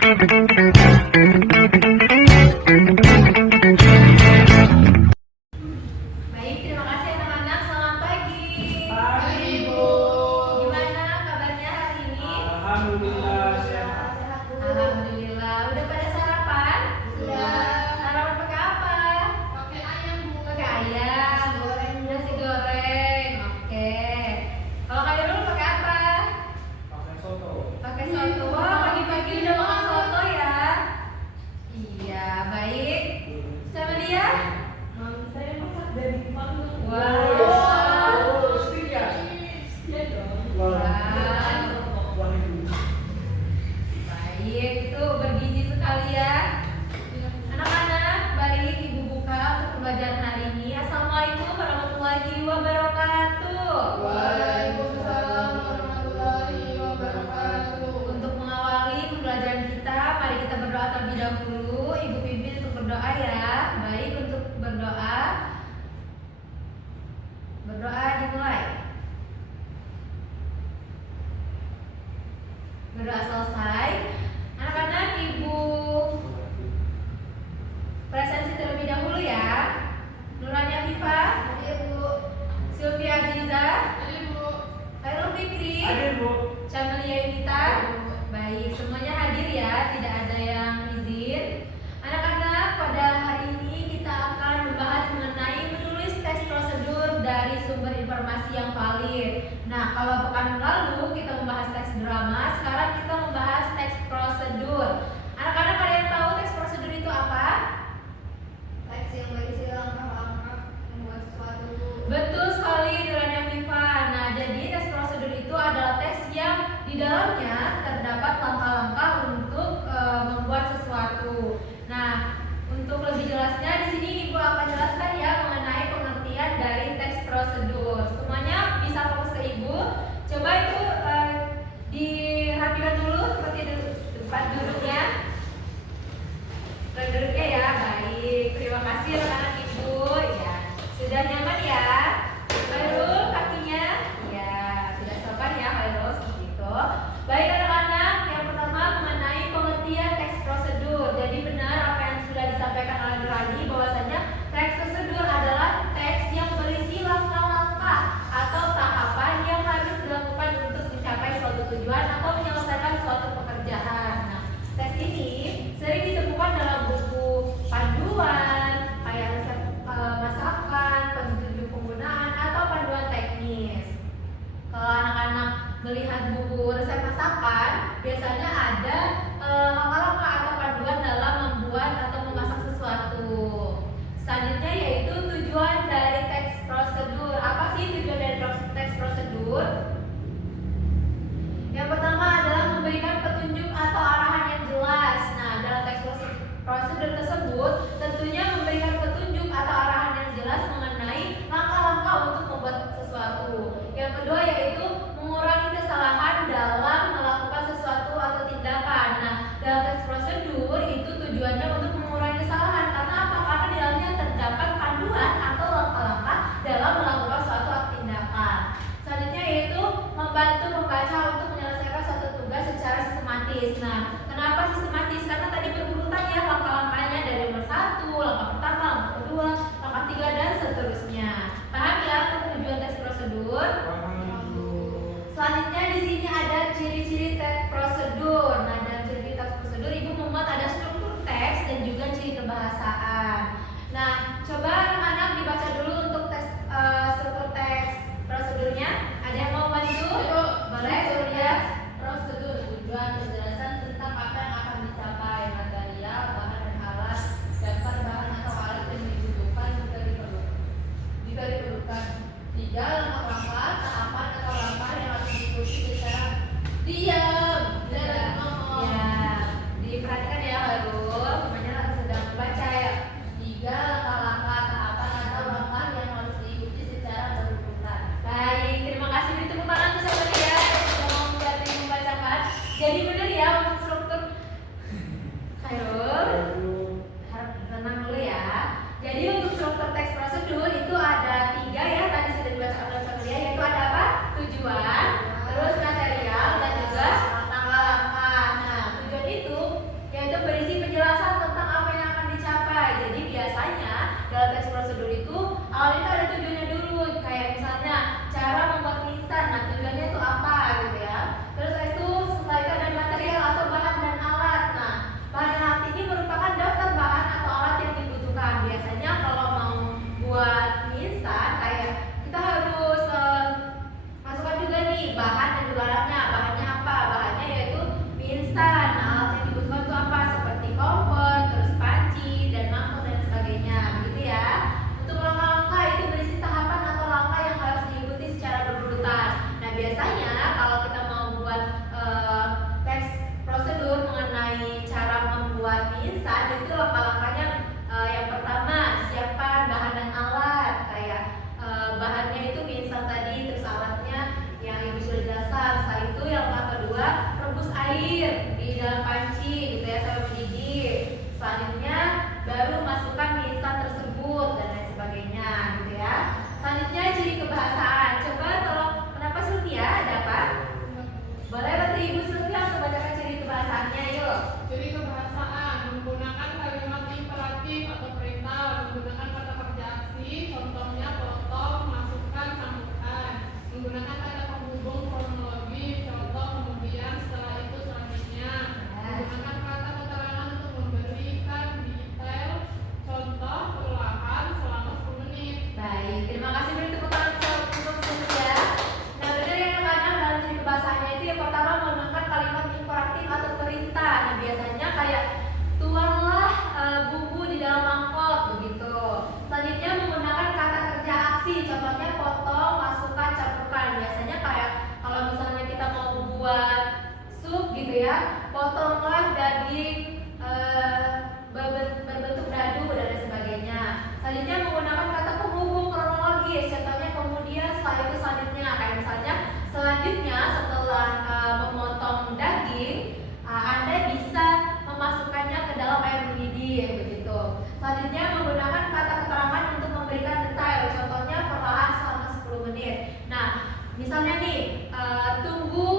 Baik, terima kasih anak-anak. Selamat pagi. Pagi, Bu. Gimana kabarnya hari ini? Alhamdulillah sehat. Alhamdulillah. Udah pada sarapan? Sudah. Sarapan pakai apa? Pakai ayam, Bu. Pakai ayam. Nasi goreng. Oke. Kalau Khairul pakai apa? Pakai soto. Pakai soto. Wah, pagi-pagi udah makan soto ya? Iya, baik. Sama dia? Saya masak dari panggung. Wah. Oh, setia. Iya dong. Wah, itu. Baik, itu bergizi sekali ya. Anak-anak, baik Ibu buka untuk pembelajaran hari ini. Assalamualaikum warahmatullahi wabarakatuh. Waalaikumsalam warahmatullahi wabarakatuh. Untuk mengawali pembelajaran kita, mari kita berdoa terlebih dahulu. Ibu pimpin untuk berdoa ya. Baik, untuk berdoa. Berdoa dimulai. Berdoa selesai. Anak-anak, Ibu presensi terlebih dahulu ya. Nurani Afifah, Hadir, Bu. Sylvia Aziza, Hadir, Bu. Khairul Fikri, Hadir, Bu. Camelia Yunita. Baik, semuanya hadir ya, tidak ada yang izin. Anak-anak, pada hari ini kita akan membahas mengenai menulis teks prosedur dari sumber informasi yang valid. Nah, kalau pekan lalu kita membahas teks drama, sekarang kita membahas teks prosedur. Anak-anak, kalian tahu teks prosedur itu apa? Teks yang berisi langkah-langkah membuat sesuatu, Bu. Betul sekali, Nurani Viva. Nah, jadi teks prosedur itu adalah teks yang di dalamnya terdapat langkah-langkah untuk membuat sesuatu. Nah, untuk lebih jelasnya di sini Ibu akan jelaskan ya mengenai pengertian dari teks prosedur. Semuanya bisa fokus ke Ibu. Coba itu dirapikan dulu seperti tempat duduknya. Duduknya ya, baik. Terima kasih anak-anak Ibu. Ya, sudah nyaman ya. Khairul kakinya, ya tidak sopan ya Khairul seperti itu. Baik anak-anak, yang pertama mengenai pengertian teks prosedur. Jadi benar apa yang sudah disampaikan oleh Nurani bahwasanya teks prosedur adalah teks yang berisi langkah-langkah atau tahapan yang harus dilakukan untuk mencapai suatu tujuan atau menyelesaikan suatu pekerjaan. Nah, teks ini sering ditemukan dalam buku panduan, kayak resep masakan, petunjuk penggunaan atau panduan teknis. Kalau anak-anak melihat buku resep masakan, biasanya ada langkah-langkah atau panduan dalam membuat atau memasak sesuatu. Selanjutnya yaitu tujuan dari teks prosedur. Apa sih tujuan dari teks prosedur? Yang pertama adalah memberikan petunjuk atau arahan yang jelas. Nah, dalam teks prosedur tersebut tentunya memberikan petunjuk atau arahan yang jelas mengenai langkah-langkah untuk membuat sesuatu. Yang kedua yaitu mengurangi kesalahan dalam melakukan sesuatu atau tindakan. Nah, dalam teks prosedur itu tujuannya untuk mengurangi kesalahan. Karena apa? Karena di dalamnya terdapat panduan atau langkah-langkah dalam melakukan suatu tindakan. Selanjutnya yaitu membantu pembaca untuk menyelesaikan suatu tugas secara sistematis. Nah, kenapa sistematis? Karena tadi berurutan ya langkah-langkahnya dari nomor 1, langkah pertama, langkah kedua, langkah 3 dan seterusnya. Paham ya untuk tujuan teks prosedur? Selanjutnya di sini ada ciri-ciri teks prosedur. Nah, dalam ciri-ciri teks prosedur Ibu membuat ada struktur teks dan juga ciri kebahasaan. Nah, coba anak-anak dibaca dulu untuk struktur teks prosedurnya. Ada yang mau bantu? Boleh, Surya. Prosedur tujuan penjelasan tentang apa yang akan dicapai, material, bahan dan alat, daftar bahan atau alat yang dibutuhkan jika diperlukan. 3. Langkah-langkah, tahapan atau langkah yang harus diikuti secara diam. Saya ngomong. Ya, diperhatikan ya Harul. Namanya sedang membaca ya. 3. Langkah-langkah, tahapan atau langkah yang harus diikuti secara berurutan. Baik, terima kasih. Beri tepuk tangan untuk siapa dia yang sudah mau membacakan. Jadi benar ya untuk struktur Khairul. Harap tenang dulu ya. Jadi untuk struktur teks prosedur itu ada 3 ya. Tadi sudah dibacakan oleh Satria, yaitu ada apa? Tujuan, terus material dan juga langkah-langkah. Nah, tujuan itu rebus air di dalam panci gitu ya sampai mendidih. Selanjutnya baru masukkan mie instan tersebut dan lain sebagainya gitu ya. Selanjutnya ciri kebahasaan. Coba tolong, kenapa Sylvia? Ada apa? Boleh bantu Ibu Sylvia untuk bacakan ciri kebahasaannya, yuk. Jadi kebahasaan menggunakan kalimat imperatif atau perintah, menggunakan kata kerja aksi, contohnya potong, masukkan, sambungkan, menggunakan kata penghubung kronologi, contoh kemudian, setelah itu, selanjutnya, menggunakan kata keterangan untuk memberikan detail, contoh perlahan selama 10 menit. Baik, terima kasih beri tepuk tangan untuk Sylvia. Nah, benar ya anak-anak, dalam ciri kebahasaannya itu yang pertama menggunakan kalimat imperatif atau perintah. Nah, biasanya kayak tuanglah bumbu di dalam mangkok begitu. Selanjutnya menggunakan kata kerja aksi, contohnya potong, masukkan, campurkan. Biasanya kayak kalau misalnya kita mau buat sup gitu ya, potonglah daging berbentuk dadu dan lain sebagainya. Selanjutnya menggunakan kata penghubung kronologis, contohnya kemudian, setelah itu, selanjutnya. Kayak misalnya selanjutnya setelah memotong daging, Anda bisa memasukkannya ke dalam air mendidih begitu. Selanjutnya menggunakan kata keterangan untuk memberikan detail, contohnya perlahan selama 10 menit. Nah, misalnya nih tunggu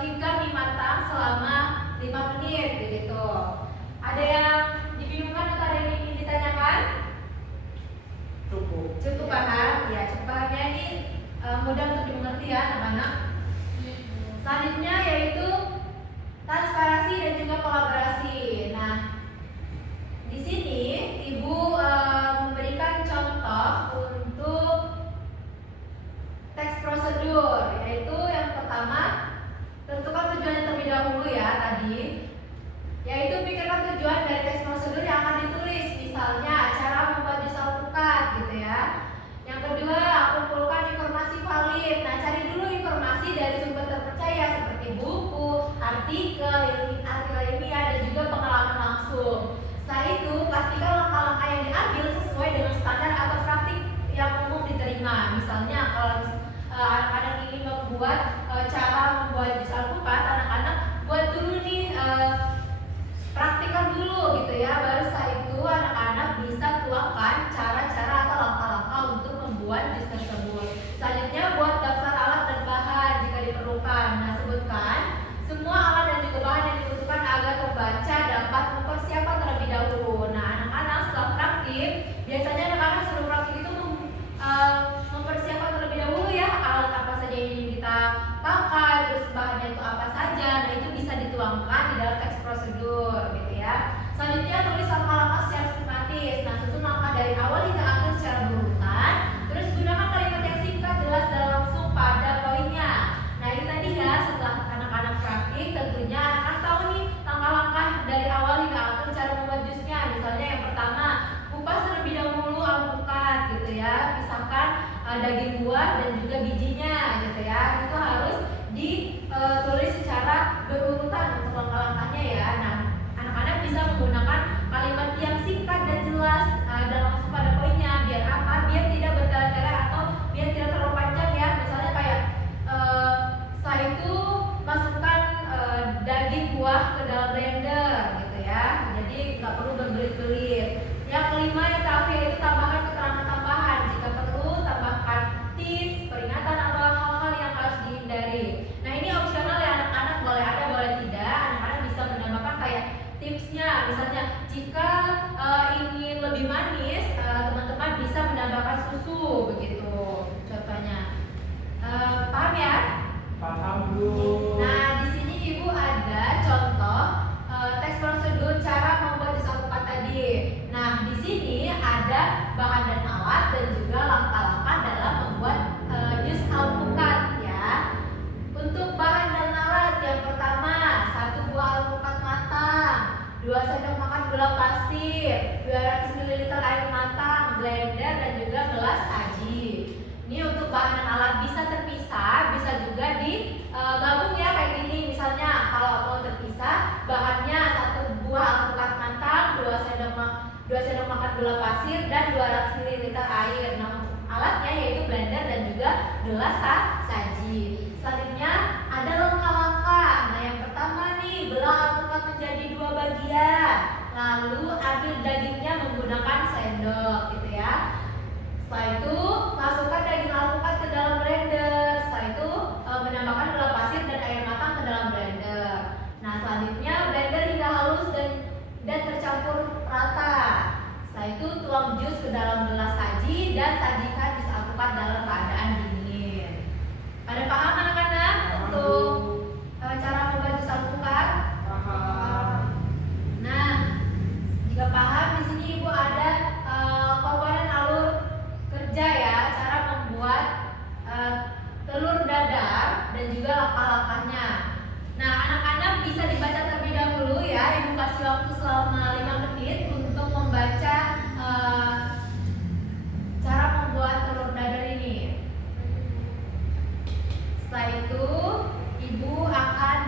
hingga mie matang selama 5 menit begitu. Ada yang dibingungkan atau ada yang ingin ditanyakan? Cukup. Cukup paham? Ya, cukup pahamnya ini mudah untuk dimengerti ya anak-anak. Selanjutnya yaitu transparansi dan juga kolaborasi. Nah, di sini Ibu memberikan contoh untuk teks prosedur, yaitu yang pertama tentukan tujuannya terlebih dahulu ya tadi, yaitu pikirkan tujuan dari teks prosedur yang akan ditulis, misalnya cara membuat jus alpukat gitu ya. Yang kedua, kumpulkan informasi valid. Nah, cari dulu informasi dari sumber terpercaya seperti buku, artikel ilmiah dan juga pengalaman langsung. Setelah itu, pastikan langkah-langkah yang diambil sesuai dengan standar atau praktik yang umum diterima. Misalnya kalau anak-anak ingin membuat cara membuat jus alpukat, anak-anak buat dulu nih praktikan dulu gitu ya. Baru setelah itu anak-anak bisa tuangkan cara-cara atau langkah-langkah untuk membuat jus tersebut. Selanjutnya buat daftar alat dan bahan jika diperlukan. Nah, sebutkan semua alat dan juga bahan yang dibutuhkan agar pembaca dapat mempersiapkan terlebih dahulu. Nah, anak-anak setelah praktik, biasanya anak-anak sebelum praktik itu mempersiapkan terlebih dahulu ya alat apa saja yang ingin kita pakai, terus bahannya itu apa saja. Nah, itu bisa dituangkan di dalam teks prosedur gitu ya. Selanjutnya tulis langkah-langkah secara sistematis. Nah, susun langkah dari awal hingga akhir secara berurutan. Terus gunakan kalimat yang singkat, jelas dan langsung pada poinnya. Nah, ini tadi ya, setelah anak-anak praktik tentunya anak-anak tahu nih langkah-langkah dari awal hingga akhir cara membuat jusnya. Misalnya yang pertama, kupas terlebih dahulu alpukat gitu ya. Pisahkan daging buah dan juga bijinya gitu ya. Itu harus ditulis secara berurutan untuk langkah-langkahnya ya. Nah, anak-anak bisa menggunakan kalimat yang singkat dan jelas dan langsung pada poinnya. Biar apa? Biar tidak bertele-tele atau biar tidak terlalu panjang ya. Misalnya kayak setelah itu masukkan daging buah ke dalam blender gitu ya. Jadi nggak perlu berbelit-belit. Yang kelima yang terakhir itu tambahkan keterangan tambahan. Jika perlu tambahkan tips, peringatan atau hal-hal yang harus dihindari. Nah, ini opsional ya anak-anak, boleh ada boleh tidak. Anak-anak bisa menambahkan kayak tipsnya. Misalnya jika ingin lebih manis, teman-teman bisa menambahkan susu begitu. Contohnya, paham ya? Paham, Bu. Nah, di sini Ibu ada contoh teks prosedur cara membuat jus alpukat tadi. Nah, di sini ada bahan dan alat dan juga langkah-langkah dalam membuat jus alpukat ya. Untuk bahan dan alat, yang pertama 1 buah alpukat matang, 2 sendok makan gula pasir, 200 ml air matang, blender dan juga gelas saji. Ini untuk bahan dan alat bisa terpisah, bisa juga digabung ya kayak gini. Misalnya kalau mau terpisah, bahannya 1 buah alpukat matang, 2 sendok makan gula pasir dan 200 ml air. Nah, untuk alatnya yaitu blender dan juga gelas saji. Selanjutnya ada langkah-langkah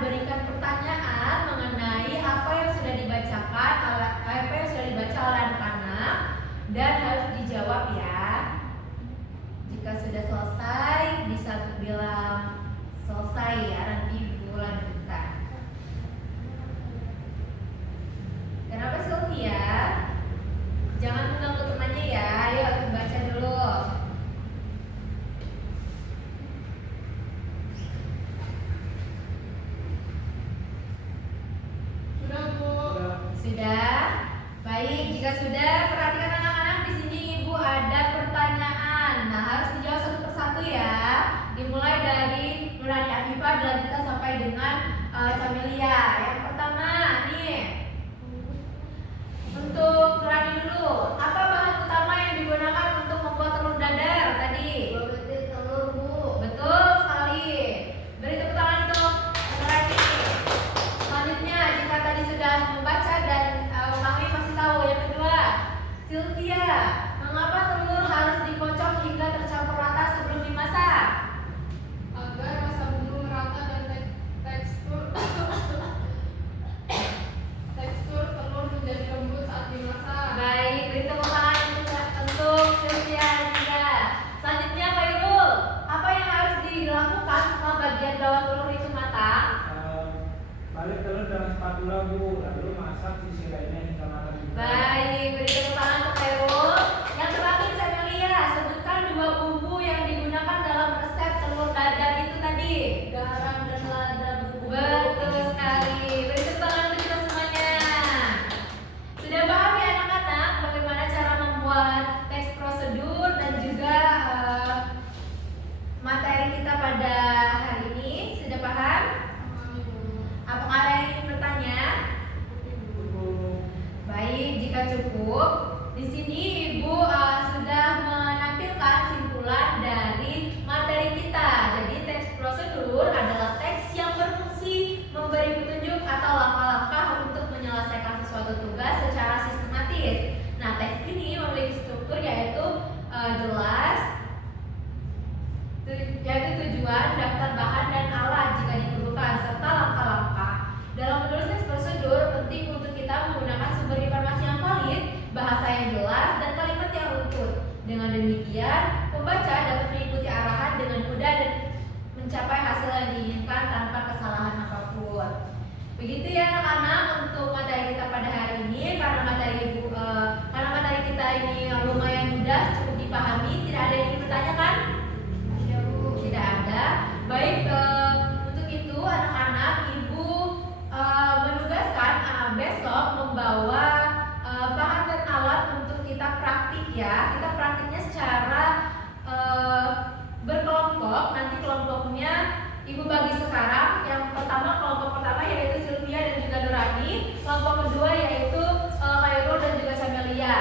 berikan pertanyaan mengenai apa yang sudah dibacakan, apa yang sudah dibaca oleh anak-anak, dan harus dijawab ya. Jika sudah selesai, bisa bilang selesai ya, nanti Ibu lanjutkan. Kenapa Sylvia? Jangan mengganggu temannya ya. Ayo baca dulu. Sudah, Bu. Sudah? Baik, jika sudah, perhatikan anak-anak, di sini Ibu ada pertanyaan. Nah, harus dijawab satu persatu ya. Dimulai dari Nurani Afifah, dilanjutkan sampai dengan Camelia. Yang pertama nih, untuk Nurani dulu. Apa bahan utama yang digunakan untuk membuat telur dadar tadi? Berarti telur, Bu. Betul sekali. Beri tepuk tangan untuk Nurani. Selanjutnya, jika tadi sudah membaca dan kami masih tahu, yang kedua, Sylvia, mengapa telur harus dikocok hingga tercampur rata sebelum dimasak? Agar rasa bumbu merata dan tekstur telur menjadi lembut saat dimasak. Baik, beri tepuk tangan untuk Sylvia juga. Selanjutnya, Khairul, apa yang harus dilakukan setelah bagian bawah telur itu matang? Balik telur dengan spatula Bu, lalu masak sisi lainnya hingga matang juga. Baik, beri tepuk tangan untuk Khairul. Yang terakhir, Camelia, sebutkan 2 bumbu yang digunakan dalam resep telur dadar itu tadi. Garam dan lada bumbu. Betul sekali. Beri tepuk tangan untuk kita semuanya. Sudah paham ya anak-anak bagaimana cara membuat teks prosedur dan juga materi kita pada hari ini? Sudah paham? Apakah ada yang ingin bertanya? Baik, jika cukup, di sini Ibu sudah menampilkan simpulan dari materi kita. Jadi teks prosedur adalah teks yang berfungsi memberi petunjuk atau langkah-langkah untuk menyelesaikan sesuatu tugas secara sistematis. Nah, teks ini memiliki struktur yaitu jelas, yaitu tujuan, daftar bahan dan alat jika diperlukan, serta langkah-langkah. Dalam menulis teks prosedur, penting untuk kita menggunakan sumber informasi yang valid, bahasa yang jelas, dan kalimat yang runtut. Dengan demikian, pembaca dapat mengikuti arahan dengan mudah dan mencapai hasil yang diinginkan tanpa kesalahan apapun. Begitu ya anak-anak untuk materi kita pada hari ini. Karena materi kita ini lumayan mudah, cukup dipahami. Tidak ada yang ingin bertanya kan? Tidak ada. Baik, untuk itu anak-anak, Ibu menugaskan besok membawa bahan dan alat untuk kita praktik ya. Kita praktiknya secara berkelompok. Nanti kelompoknya Ibu bagi sekarang. Yang pertama, kelompok pertama yaitu Sylvia dan juga Nurani. Kelompok kedua yaitu Khairul dan juga Camelia.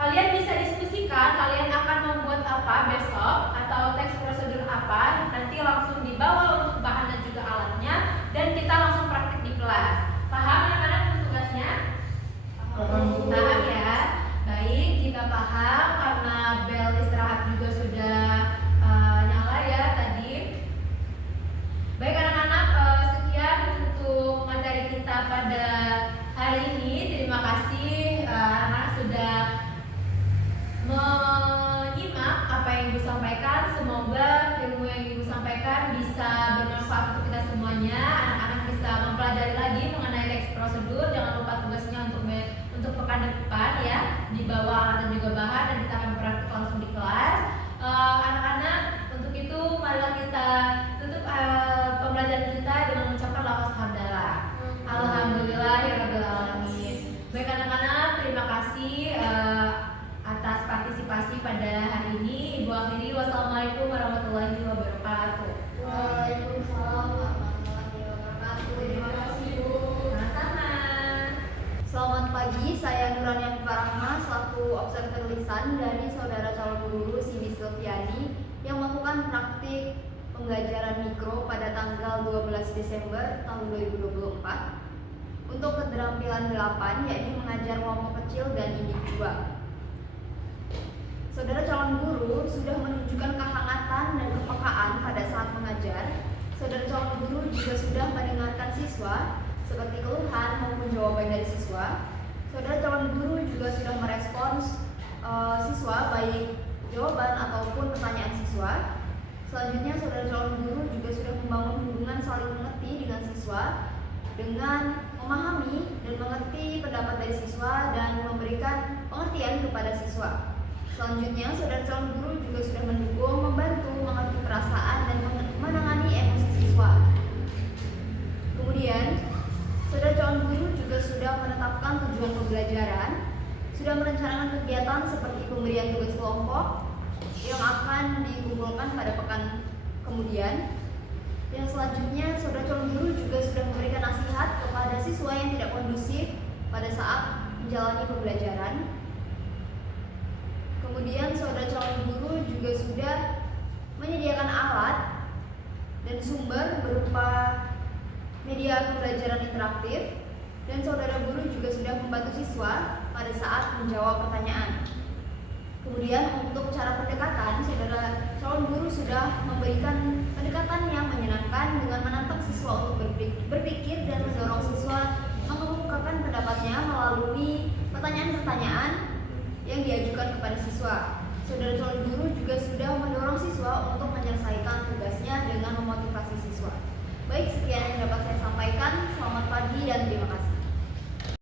Kalian bisa diskusikan kalian akan membuat apa besok atau teks prosedur apa. Nanti langsung dibawa untuk bahan dan juga alatnya, dan kita langsung praktik di kelas. Paham anak-anak untuk tugasnya? Paham ya? Baik, jika paham, karena bel istirahat juga sudah nyala ya tadi. Baik anak-anak, sekian untuk materi kita pada hari ini. Terima kasih anak-anak sudah menyimak apa yang Ibu sampaikan. Semoga ilmu yang Ibu sampaikan bisa bermanfaat untuk kita semuanya. Anak-anak bisa mempelajari lagi mengenai teks prosedur. Jangan lupa tugasnya untuk pekan depan ya, dibawa alat dan juga bahan, dan kita akan praktik langsung di kelas. Anak-anak, untuk itu marilah kita tutup pembelajaran kita dengan mengucapkan lafaz hamdalah. Alhamdulillahirabbil alamin. Baik anak-anak, terima kasih atas partisipasi pada hari ini. Ibu akhiri, wassalamualaikum warahmatullahi wabarakatuh. Waalaikumsalam warahmatullahi wabarakatuh. Terima kasih, Bu. Sama-sama. Selamat pagi, saya Nurani Afifah Rahma selaku observer lisan dari saudara calon guru Cindy Sylviani yang melakukan praktik pembelajaran mikro pada tanggal 12 Desember tahun 2024 untuk keterampilan 8, yakni mengajar kelompok kecil dan individual. Saudara calon guru sudah menunjukkan kehangatan dan kepekaan pada saat mengajar, saudara calon guru juga sudah mendengarkan siswa seperti keluhan maupun jawaban dari siswa. Saudara calon guru juga sudah merespons siswa baik jawaban ataupun pertanyaan siswa. Selanjutnya saudara calon guru juga sudah membangun hubungan saling mengerti dengan siswa dengan memahami dan mengerti pendapat dari siswa dan memberikan pengertian kepada siswa. Selanjutnya saudara calon guru juga sudah mendukung, membantu, mengerti perasaan dan menangani emosi siswa. Kemudian saudara calon guru juga sudah menetapkan tujuan pembelajaran, sudah merencanakan kegiatan seperti pemberian tugas kelompok yang akan dikumpulkan pada pekan kemudian. Yang selanjutnya, saudara calon guru juga sudah memberikan nasihat kepada siswa yang tidak kondusif pada saat menjalani pembelajaran. Kemudian, saudara calon guru juga sudah menyediakan alat dan sumber berupa media pembelajaran interaktif, dan saudara guru juga sudah membantu siswa pada saat menjawab pertanyaan. Kemudian untuk cara pendekatan, saudara calon guru sudah memberikan pendekatan yang menyenangkan dengan menantang siswa untuk berpikir dan mendorong siswa mengemukakan pendapatnya melalui pertanyaan-pertanyaan yang diajukan kepada siswa. Saudara calon guru juga sudah